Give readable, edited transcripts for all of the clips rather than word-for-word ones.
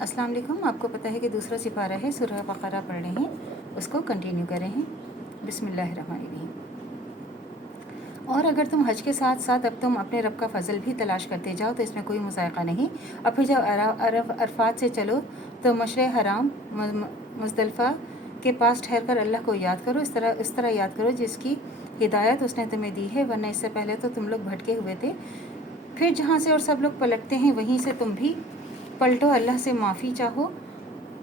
अस्सलाम वालेकुम। आपको पता है कि दूसरा सिपारा है, सूरह बकरा पढ़ रहे हैं, उसको कंटिन्यू कर रहे हैं। बिस्मिल्लाहिर्रहमानिर्रहीम। और अगर तुम हज के साथ साथ अब तुम अपने रब का फ़ज़ल भी तलाश करते जाओ तो इसमें कोई मुज़ायक़ा नहीं। अब फिर जब अरफात से चलो तो मशर हराम मुज़दलिफ़ा के पास ठहर कर अल्लाह को याद करो। इस तरह याद करो जिसकी हिदायत उसने तुम्हें दी है, वरना इससे पहले तो तुम लोग भटके हुए थे। फिर जहाँ से और सब लोग पलटते हैं वहीं से तुम भी पलटो, अल्लाह से माफ़ी चाहो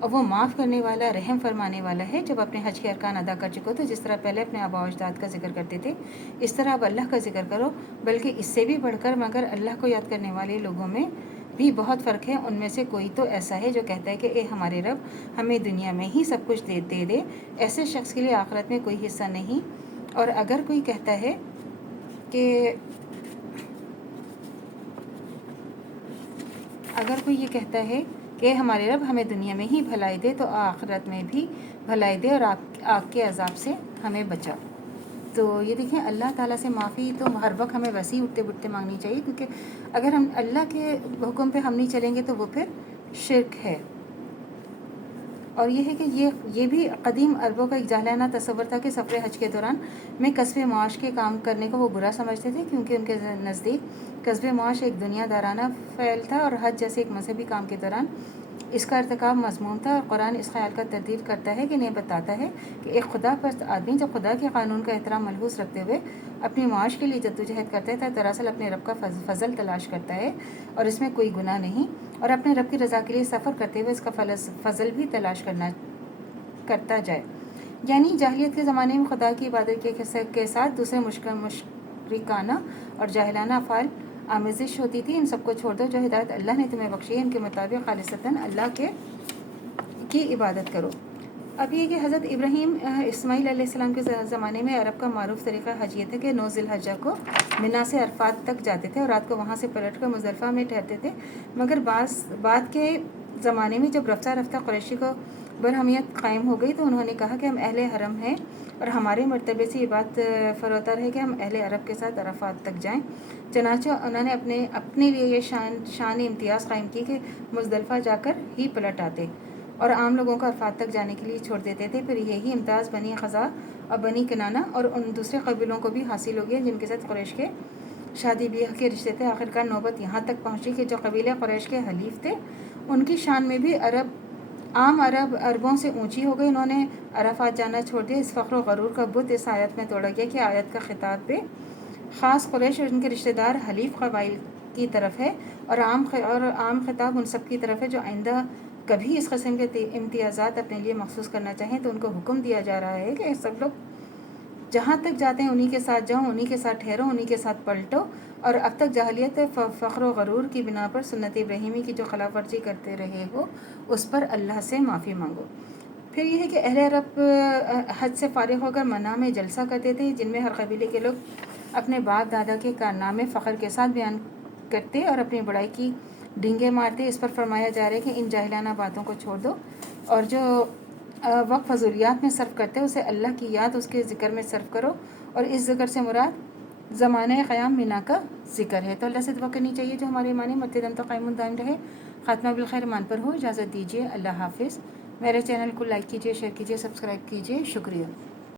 और वो माफ़ करने वाला, रहम फरमाने वाला है। जब अपने हज के अरकान अदा कर चुको तो जिस तरह पहले अपने आबा व अजदाद का जिक्र करते थे, इस तरह अब अल्लाह का जिक्र करो, बल्कि इससे भी बढ़कर। मगर अल्लाह को याद करने वाले लोगों में भी बहुत फ़र्क है। उनमें से कोई तो ऐसा है जो कहता है कि ए हमारे रब, हमें दुनिया में ही सब कुछ दे दे। ऐसे शख्स के लिए आखिरत में कोई हिस्सा नहीं। और अगर कोई कहता है कि अगर कोई ये कहता है कि हमारे रब हमें दुनिया में ही भलाई दे तो आखिरत में भी भलाई दे और आग के अजाब से हमें बचा। तो ये देखें, अल्लाह ताला से माफ़ी तो हर वक्त हमें वैसे ही उठते बुठते मांगनी चाहिए, क्योंकि अगर हम अल्लाह के हुक्म पे हम नहीं चलेंगे तो वो फिर शिर्क है। और ये है कि ये भी कदीम अरबों का एक जाहलाना तसव्वुर था कि सफ़र हज के दौरान में कस्बे माश के काम करने को वो बुरा समझते थे, क्योंकि उनके नज़दीक कस्बे माश एक दुनियादाराना फ़ैल था और हज जैसे एक मजहबी काम के दौरान इसका इर्तिकाब मज़मूम था। और कुरान इस ख्याल का तरदीद करता है कि नहीं बताता है कि एक खुदा परस्त आदमी जब खुदा के कानून का एहतराम मलहूस रखते हुए अपनी माश के लिए जद्दोजहद करता है तो दरअसल अपने रब का फ़ज़ल तलाश करता है और इसमें कोई गुनाह नहीं। और अपने रब की रज़ा के लिए सफ़र करते हुए इसका फ़ज़ल भी तलाश करता जाए। यानी जाहिलियत के ज़माने में खुदा की इबादत के साथ दूसरे मुशरिकाना और जाहिलाना अफ़ाल आमेज़िश होती थी। इन सबको छोड़ दो। जो हिदायत अल्लाह ने तुम्हें बख्शी है इनके मुताबिक खालिसतन अल्लाह की इबादत करो। अब ये कि हज़रत इब्राहीम इस्माईल अलैहिस्सलाम के ज़माने में अरब का मारूफ तरीक़ा हज ये था कि 9 ज़िलहज्जा को मिना से अरफात तक जाते थे और रात को वहाँ से पलट कर मुज़दलिफ़ा में ठहरते थे। मगर बाद के ज़माने में जब रफ्ता रफ्ता कुरैशी को बरहमियत कायम हो गई तो उन्होंने कहा कि हम अहले हरम हैं और हमारे मर्तबे से ये बात फरोतर है कि हम अहले अरब के साथ अरफात तक जाएं। चनाचे उन्होंने अपने लिए ये शान इम्तियाज़ कायम की कि मुज़दलिफ़ा जाकर ही पलट आते और आम लोगों को अरफात तक जाने के लिए छोड़ देते थे। फिर यही इम्तियाज़ बनी ख़ज़ा और बनी किनाना और उन दूसरे कबीलों को भी हासिल हो गया जिनके साथ कुरैश के शादी ब्याह के रिश्ते थे। आखिरकार नौबत यहाँ तक पहुँची कि जो कबीले कुरैश के हलीफ थे उनकी शान में भी आम अरबों से ऊंची हो गई। उन्होंने अरफात जाना छोड़ दिया। इस फ़ख्र गरूर का बुत इस आयत में तोड़ा गया कि आयत का खिताब पे ख़ास कुरैश और उनके रिश्तेदार हलीफ कबाइल की तरफ है और आम खिताब उन सब की तरफ है जो आइंदा कभी इस किस्म के इम्तियाज़ात अपने लिए मखसूस करना चाहें तो उनको हुक्म दिया जा रहा है कि सब लोग जहाँ तक जाते हैं उन्हीं के साथ जाओ, उन्हीं के साथ ठहरो, उन्हीं के साथ पलटो। और अब तक जाहिलियत फ़ख्र गरूर की बिना पर सुन्नत इब्राहीमी की जो खिलाफ वर्जी करते रहे हो उस पर अल्लाह से माफ़ी मांगो। फिर यह है कि अहले अरब हज से फ़ारिग होकर मना में जलसा करते थे जिनमें हर कबीले के लोग अपने बाप दादा के कारनामे फ़ख्र के साथ बयान करते और अपनी बड़ाई की डींगे मारते। इस पर फरमाया जा रहा है कि इन जाहिलाना बातों को छोड़ दो और जो वक्त फजूलियात में सर्फ करते हैं उसे अल्लाह की याद उसके ज़िक्र में सर्फ करो। और इस ज़िक्र से मुराद ज़माने क़याम मिना का ज़िक्र है। तो अल्लाह से दुआ करनी चाहिए जो हमारे ईमान मत्ते दम तक कायम दायम रहे। ख़ात्मा बिल खैर ईमान पर हो। इजाज़त दीजिए। अल्लाह हाफ़िज़। मेरे चैनल को लाइक कीजिए, शेयर कीजिए, सब्सक्राइब कीजिए। शुक्रिया।